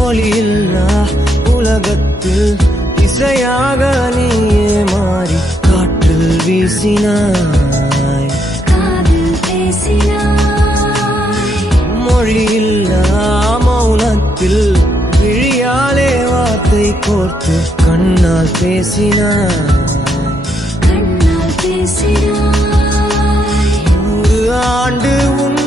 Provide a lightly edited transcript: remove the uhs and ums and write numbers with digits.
ஒளியில்லா உலகத்தில் இசையாக நீயே மாறி காற்றில் வீசினாய், காதில் பேசினாய். மொழியில்லா மௌனத்தில் விழியாலே வார்த்தை கோர்த்து கண்ணால் பேசினாய், கண்ணால் பேசினாய். 100 ஆண்டு உன்